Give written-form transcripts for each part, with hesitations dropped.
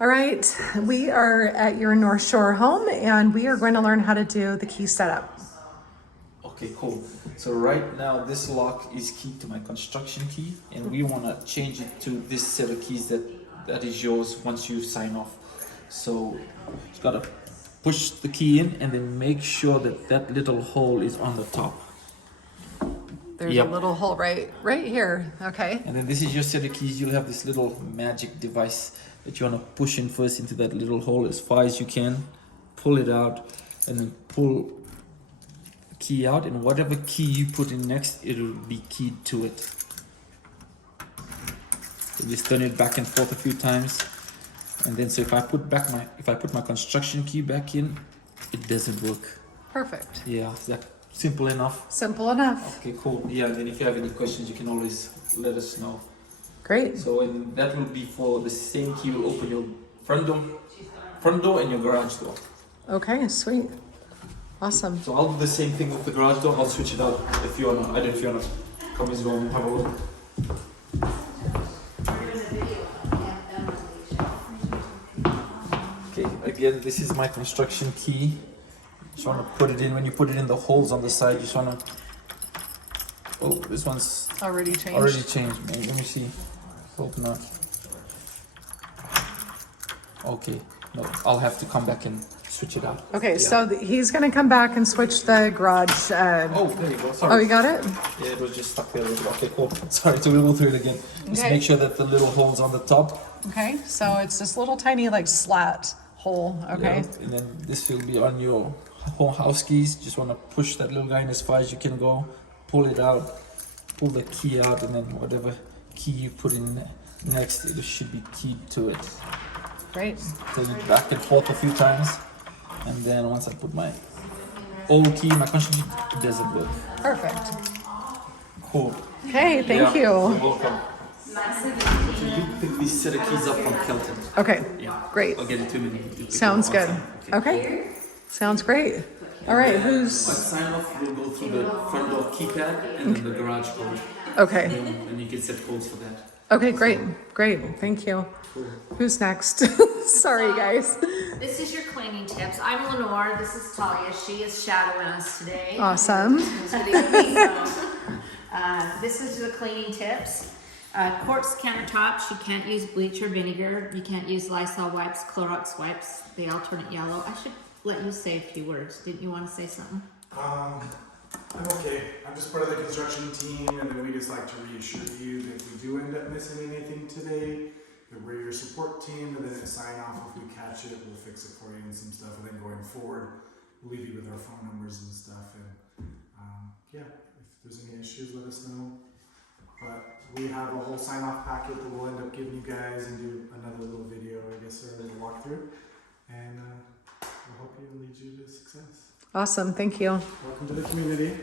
All right, we are at your North Shore home and we are going to learn how to do the key setup. Okay, cool. So right now this lock is keyed to my construction key and we want to change it to this set of keys that is yours once you sign off. So you gotta push the key in and then make sure that that little hole is on the top. There's a little hole right here, okay. And then this is your set of keys. You'll have this little magic device that you want to push in first into that little hole as far as you can. Pull it out and then pull the key out, and whatever key you put in next, it'll be keyed to it. So just turn it back and forth a few times. And then so if I put my construction key back in, it doesn't work. Perfect. Yeah, is that simple enough? Simple enough. Okay, cool. Yeah, and then if you have any questions, you can always let us know. Great. So and that will be for the same key will open your front door and your garage door. Okay, sweet. Awesome. So I'll do the same thing with the garage door. I'll switch it out if you wanna. I don't know if you wanna come as well and have a look. Okay, again, this is my construction key. Just wanna put it in. When you put it in the holes on the side, you just wanna. Oh, this one's Already changed. already changed. Maybe, let me see. Hope not. Okay, no, I'll have to come back and switch it out. Okay, Yeah. so he's gonna come back and switch the garage. Oh, there you go. Sorry. Oh, you got it? Yeah, it was just stuck there a little. Okay, cool. Sorry, so we'll go through it again. Just Okay. make sure that the little hole's on the top. Okay, so it's this little tiny like slat hole, okay? Yeah, and then this will be on your whole house keys. Just want to push that little guy in as far as you can go. Pull it out. Pull the key out, and then whatever key you put in next, it should be keyed to it. Great. Turn it back and forth a few times. And then once I put my old key, my construction, it doesn't work. Perfect. Cool. Okay, thank You're you. welcome. So you pick these set of keys up from Kelton. Okay, Yeah. great. I'll get it to you. You pick Sounds them up good. outside. Okay, sounds great. All right, But who's, sign off, we'll go through the front door keypad and then the garage code. okay. And you can set codes for that. Okay, great, thank you. Cool. Who's next? Sorry, guys. This is your cleaning tips. I'm Lenore. This is Talia. She is shadowing us today. Awesome. This is the cleaning tips. Quartz countertops, you can't use bleach or vinegar. You can't use Lysol wipes, Clorox wipes. They alternate yellow. I should let you say a few words. Didn't you want to say something? I'm okay. I'm just part of the construction team, and then we just like to reassure you that if we do end up missing anything today, that we're your support team, and then at sign off, if we catch it, we'll fix it for you and some stuff. And then going forward, we'll leave you with our phone numbers and stuff. And yeah, if there's any issues, let us know. But we have a whole sign off packet that we'll end up giving you guys and do another little video, I guess, or a little walkthrough. And we'll help you and lead you to success. Awesome, thank you. Welcome to the community.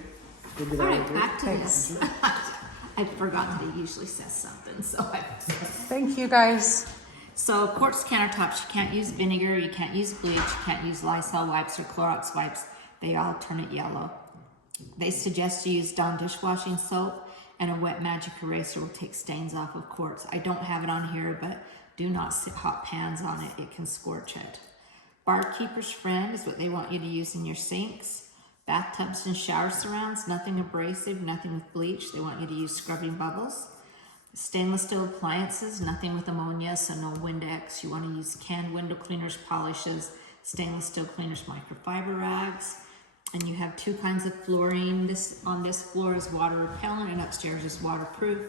Good to All have right, you. back to Thanks. this. I forgot that he usually says something, so I. Thank you, guys. So quartz countertops, you can't use vinegar, you can't use bleach, you can't use Lysol wipes or Clorox wipes. They alternate yellow. They suggest you use Dawn dishwashing soap, and a wet magic eraser will take stains off of quartz. I don't have it on here, but do not sit hot pans on it. It can scorch it. Barkeeper's Friend is what they want you to use in your sinks. Bathtubs and shower surrounds, nothing abrasive, nothing with bleach. They want you to use scrubbing bubbles. Stainless steel appliances, nothing with ammonia, so no Windex. You want to use canned window cleaners, polishes, stainless steel cleaners, microfiber rags. And you have two kinds of flooring. This on this floor is water repellent and upstairs is waterproof.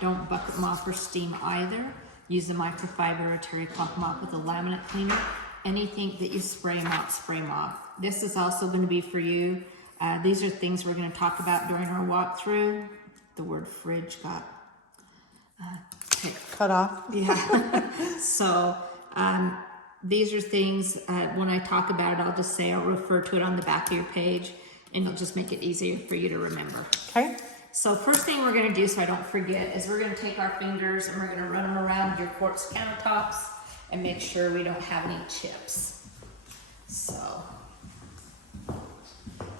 Don't bucket mop or steam either. Use a microfiber or terry cloth mop with a laminate cleaner. Anything that you spray mop. This is also going to be for you. These are things we're going to talk about during our walkthrough. The word fridge got Cut off. yeah. So these are things, when I talk about it, I'll just say I'll refer to it on the back of your page, and it'll just make it easier for you to remember. Okay. So first thing we're going to do, so I don't forget, is we're going to take our fingers and we're going to run them around your quartz countertops and make sure we don't have any chips. So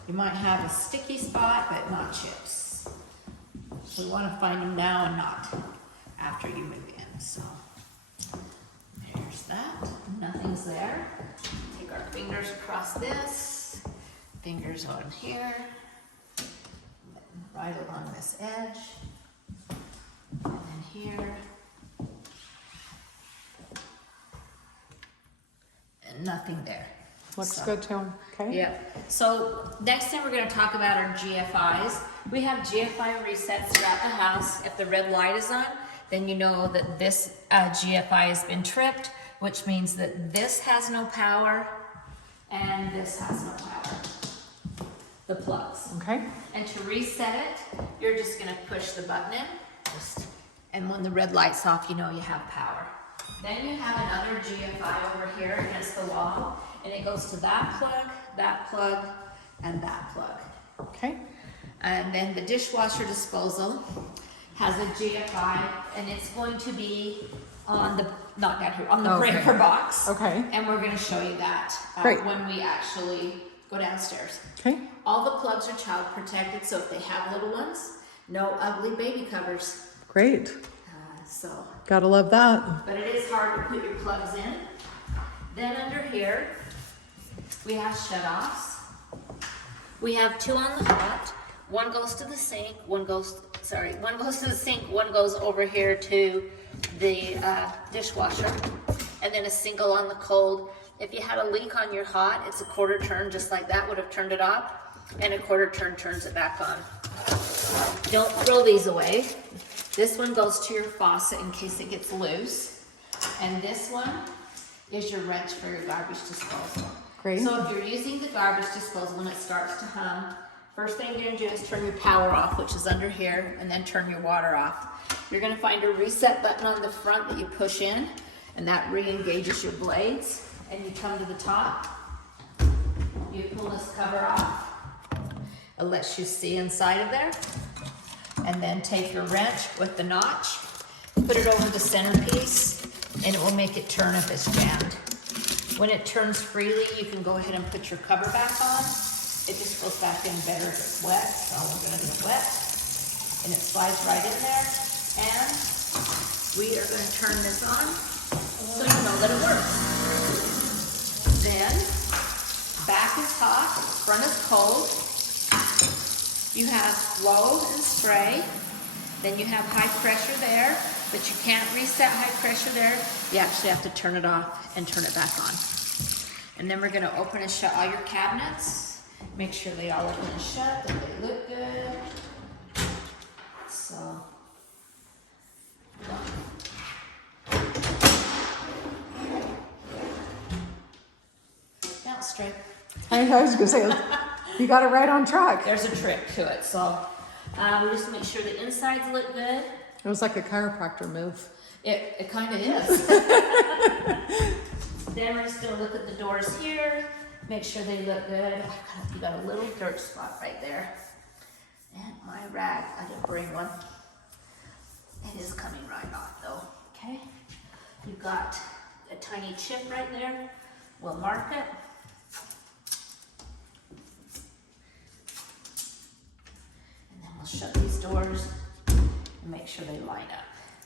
you might have a sticky spot, but not chips. So we want to find them now and not after you move in. So here's that. plugs there. Take our fingers across this, fingers on here, right along this edge, and then here. And nothing there. Looks So- good too. Okay. Yep. So next thing we're going to talk about are GFIs. We have GFI resets throughout the house. If the red light is on, then you know that this GFI has been tripped, which means that this has no power and this has no power. The plugs. Okay. And to reset it, you're just going to push the button in, and when the red light's off, you know you have power. Then you have another GFI over here against the wall, and it goes to that plug, and that plug. Okay. And then the dishwasher disposal has a GFI, and it's going to be on the, not down here, on the Okay. breaker box. Okay. And we're going to show you that Great. when we actually go downstairs. Okay. All the plugs are child protected, so if they have little ones, no ugly baby covers. Great. So, Gotta love that. but it is hard to put your plugs in. Then under here, we have shutoffs. We have two on the hot. One goes to the sink, one goes to the sink, one goes over here to the dishwasher, and then a single on the cold. If you had a leak on your hot, it's a quarter turn, just like that would have turned it off, and a quarter turn turns it back on. Don't throw these away. This one goes to your faucet in case it gets loose, and this one is your wrench for your garbage disposal. Great. So if you're using the garbage disposal when it starts to hum, first thing you're going to do is turn your power off, which is under here, and then turn your water off. You're going to find a reset button on the front that you push in, and that re-engages your blades, and you come to the top. You pull this cover off. It lets you see inside of there. And then take your wrench with the notch, put it over the centerpiece, and it will make it turn if it's jammed. When it turns freely, you can go ahead and put your cover back on. It just goes back in better if it's wet, so we're gonna get wet. And it slides right in there. And we are gonna turn this on so you know that it works. Then, back is hot, front is cold. You have flow and spray, then you have high pressure there, but you can't reset high pressure there. You actually have to turn it off and turn it back on. And then we're gonna open and shut all your cabinets. Make sure they all open and shut, that they look good. So, down straight. I was gonna say, you got it right on track. There's a trick to it, so we just make sure the insides look good. It was like a chiropractor move. It kind of is. Then we're just gonna look at the doors here, make sure they look good. You got a little dirt spot right there. And my rag, I didn't bring one. It is coming right off though, okay? You've got a tiny chip right there. We'll mark it. And then we'll shut these doors and make sure they line up.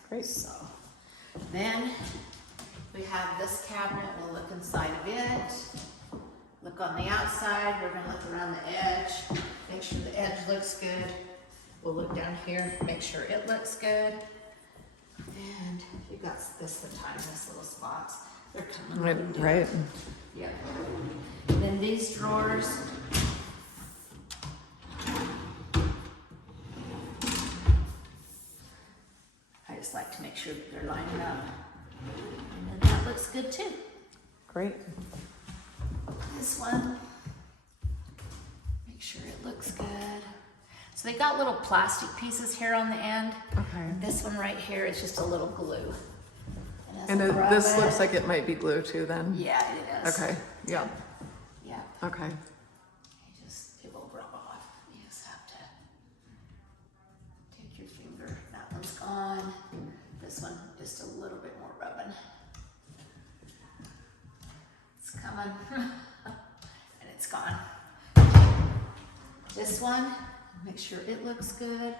Great. So then we have this cabinet. We'll look inside of it. Look on the outside. We're going to look around the edge. Make sure the edge looks good. We'll look down here. Make sure it looks good. And you got this the tiniest little spots. They're coming Right. up and Right. Yep. And then these drawers. I just like to make sure that they're lining up. And then that looks good too. Great. This one, make sure it looks good. So they got little plastic pieces here on the end. Okay. This one right here is just a little glue. as And a this rubber. looks like it might be glue too then. Yeah, it is. Okay. Yeah. Yeah. Okay. It will rub off. You just have to take your finger. That one's gone. This one, just a little bit more rubbing. It's coming. And it's gone. This one, make sure it looks good.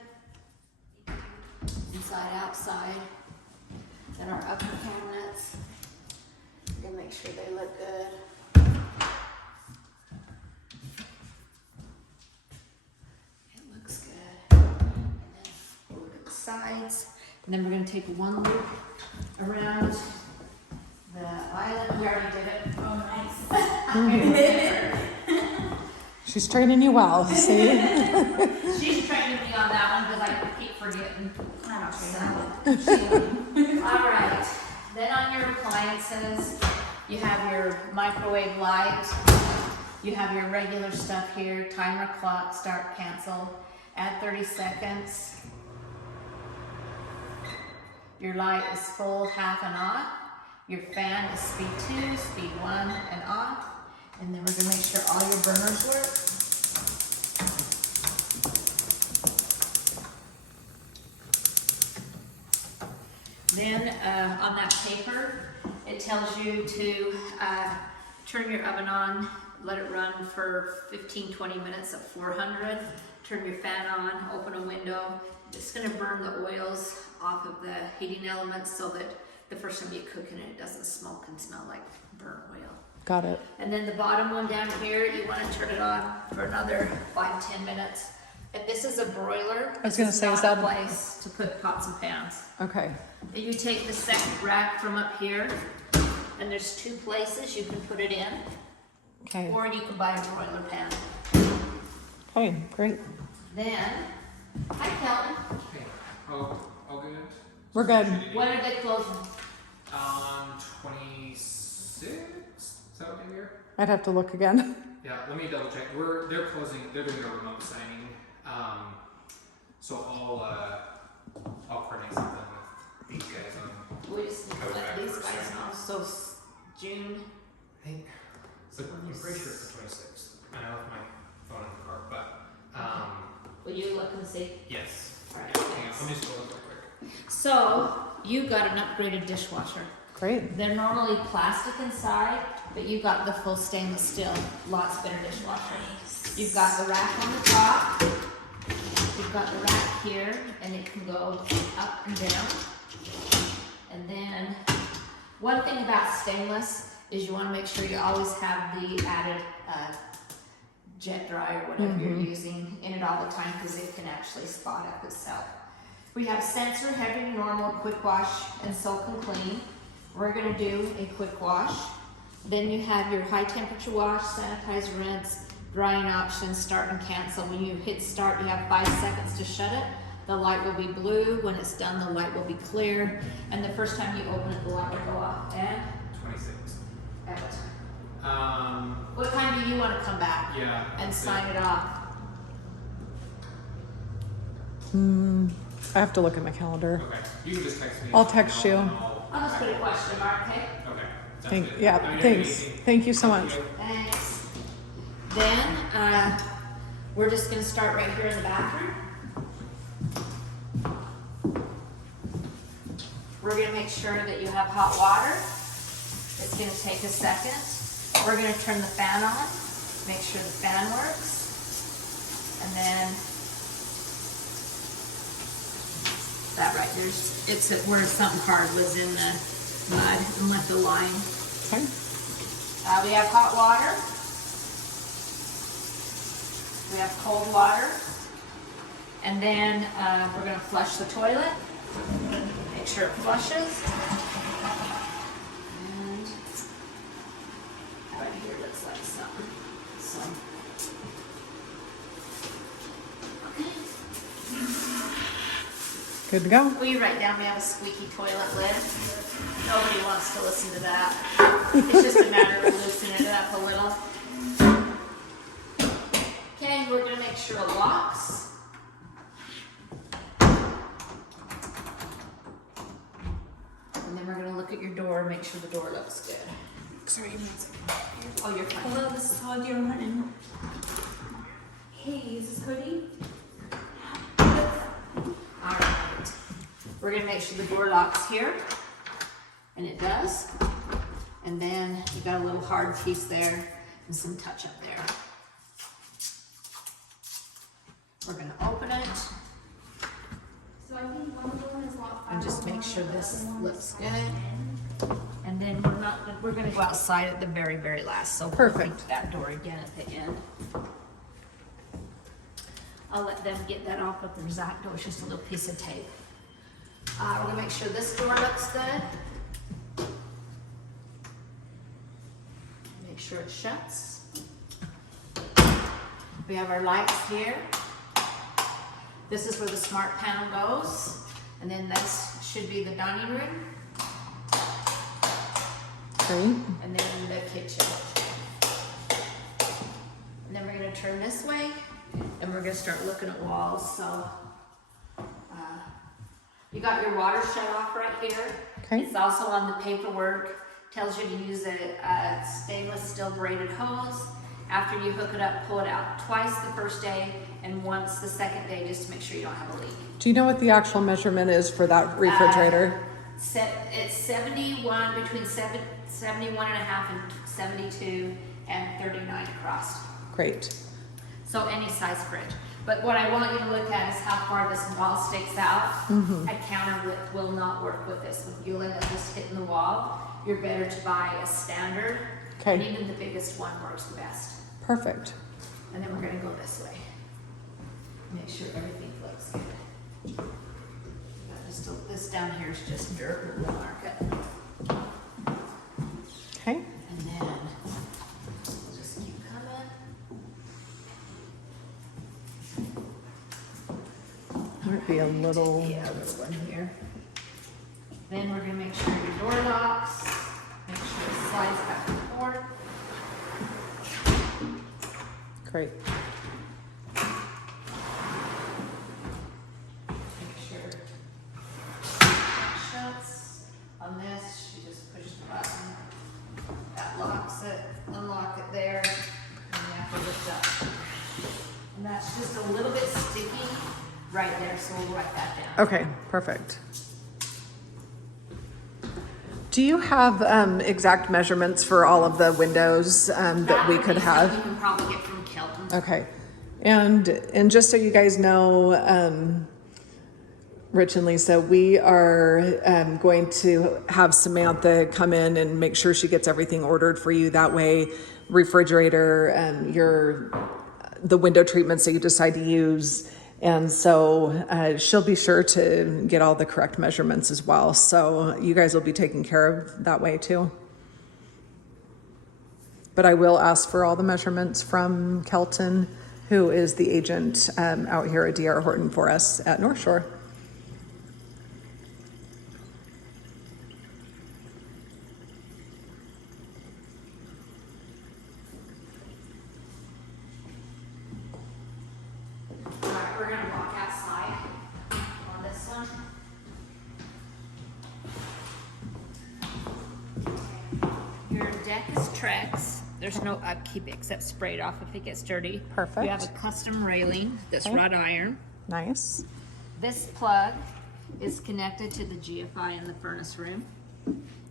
Inside, outside. Then our upper cabinets. We're to make sure they look good. It looks good. And then we'll look at the sides. And then we're going to take one loop around the island. We already did it. Oh, nice. She's training you well, see? She's training me on that one because I keep forgetting. All right. Then on your appliances, you have your microwave light. You have your regular stuff here. Timer, clock, start, cancel. Add 30 seconds. Your light is full, half, and off. Your fan is speed 2, speed 1, and off. And then we're going to make sure all your burners work. Then on that paper, it tells you to turn your oven on, let it run for 15-20 minutes at 400. Turn your fan on, open a window. It's going to burn the oils off of the heating elements so that the first time you cook in it, it doesn't smoke and smell like burnt oil. Got it. And then the bottom one down here, you want to turn it on for another 5-10 minutes. If this is a broiler, I was gonna say, not is that a place to put pots and pans. Okay. You take the second rack from up here, and there's 2 places you can put it in, Okay. or you can buy a broiler pan. Okay, great. Then, hi Kelvin, Hey, all good? We're good. when are they closing? 26th? Is that what they were? I'd have to look again. Yeah, let me double check. They're closing, they're doing a remote signing. So I'll coordinate something with these guys on, We just need to let these guys know, so June. I think, so I'm pretty sure it's the 26th. I know with my phone in the car, but, Will you look and see? yes. Alright, Yeah, hang on, thanks. let me just go look real quick. So, you got an upgraded dishwasher. Great. They're normally plastic inside, but you got the full stainless steel, lots better dishwasher. You've got the rack on the top. You've got the rack here, and it can go up and down. And then, one thing about stainless is you want to make sure you always have the added jet dry or whatever you're using in it all the time because it can actually spot up itself. We have sensor, heavy, normal, quick wash, and soak and clean. We're going to do a quick wash. Then you have your high temperature wash, sanitize, rinse, drying options, start and cancel. When you hit start, you have 5 seconds to shut it. The light will be blue. When it's done, the light will be clear. And the first time you open it, the light will go off. And 26th. at what time? What time do you want to come back Yeah. and sign it off? I have to look at my calendar. Okay, you can just text me. I'll text you. I'll just put a question mark, okay? Okay. sounds good. Yeah, Let me know if thanks. you need anything. Thank you so much. Thank you. Thanks. Then, we're just gonna start right here in the bathroom. We're gonna make sure that you have hot water. It's gonna take a second. We're gonna turn the fan on, make sure the fan works. And then, that right there's, it's where something hard was in the mud and let the line. Okay. We have hot water. We have cold water. And then we're going to flush the toilet. Make sure it flushes. And right here looks like something. So, Good to go. will you write down we have a squeaky toilet lid? Nobody wants to listen to that. It's just a matter of loosening it up a little. Okay, we're going to make sure it locks. And then we're going to look at your door, make sure the door looks good. Sorry, Oh, you're fine. hello, this is Holly Hunting. Hey, is this Cody? All right. We're going to make sure the door locks here. And it does. And then you got a little hard piece there and some touch up there. We're going to open it So I think one door is locked. and just make sure this looks good. And then we're gonna go outside at the very, very last, so we'll Perfect. link that door again at the end. I'll let them get that off, but there's that door, it's just a little piece of tape. We're gonna make sure this door looks good. Make sure it shuts. We have our lights here. This is where the smart panel goes, and then this should be the dining room, Great. and then the kitchen. And then we're gonna turn this way, and we're gonna start looking at walls. So you got your water shut off right here. Okay. It's also on the paperwork. Tells you to use a stainless steel braided hose. After you hook it up, pull it out twice the first day and once the second day, just to make sure you don't have a leak. Do you know what the actual measurement is for that refrigerator? It's 71, between 71 and a half and 72 and 39 across. Great. So any size fridge. But what I want you to look at is how far this wall sticks out. A counter width will not work with this. You'll end up just hitting the wall. You're better to buy a standard. Okay. And even the biggest one works the best. Perfect. And then we're gonna go this way. Make sure everything looks good. This down here is just dirt, we'll mark it. Okay. And then we'll just keep coming. Might be a little. Yeah, this one here. Then we're gonna make sure your door locks. Make sure it slides back and forth. Great. Make sure it shuts. On this, you just push the button. That locks it, unlock it there, and you have to lift up. And that's just a little bit sticky right there, so we'll write that down. Okay, perfect. Do you have exact measurements for all of the windows that we would could be have? something you can probably get from Kelton. Okay. And just so you guys know, Rich and Lisa, we are going to have Samantha come in and make sure she gets everything ordered for you. That way, refrigerator, the window treatments that you decide to use. And so she'll be sure to get all the correct measurements as well. So you guys will be taken care of that way too. But I will ask for all the measurements from Kelton, who is the agent out here at D.R. Horton for us at North Shore. All right, we're gonna walk outside on this one. Your deck is Trex. There's no upkeep except sprayed off if it gets dirty. Perfect. You have a custom railing that's Okay. wrought iron. Nice. This plug is connected to the GFI in the furnace room.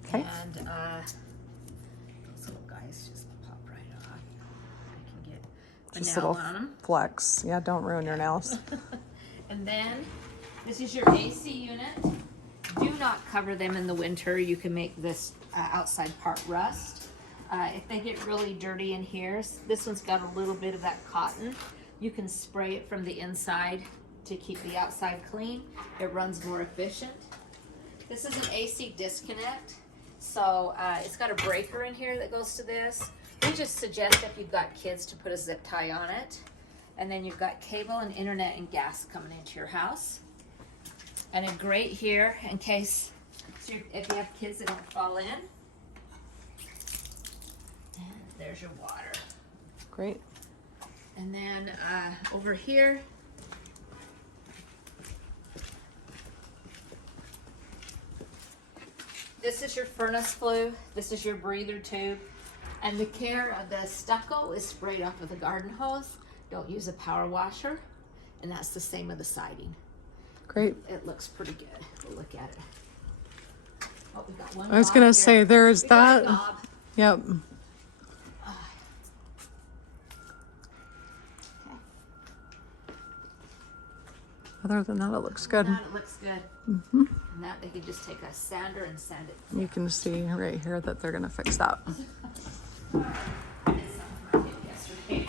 Okay. And those little guys just pop right off. I can get a Just nail little on them. flex. Yeah, don't ruin your nails. And then this is your AC unit. Do not cover them in the winter. You can make this outside part rust. If they get really dirty in here, this one's got a little bit of that cotton. You can spray it from the inside to keep the outside clean. It runs more efficient. This is an AC disconnect. So it's got a breaker in here that goes to this. We just suggest if you've got kids to put a zip tie on it. And then you've got cable and internet and gas coming into your house. And a grate here in case, so if you have kids that don't fall in. And there's your water. Great. And then over here, this is your furnace flue. This is your breather tube. And the care of the stucco is sprayed off with a garden hose. Don't use a power washer. And that's the same with the siding. Great. It looks pretty good. We'll look at it. Oh, we got one I was knob gonna here. say there's We got a that. knob. Yep. Other than that, it looks good. That it looks good. And that they can just take a sander and sand it. You can see right here that they're gonna fix that. Yesterday.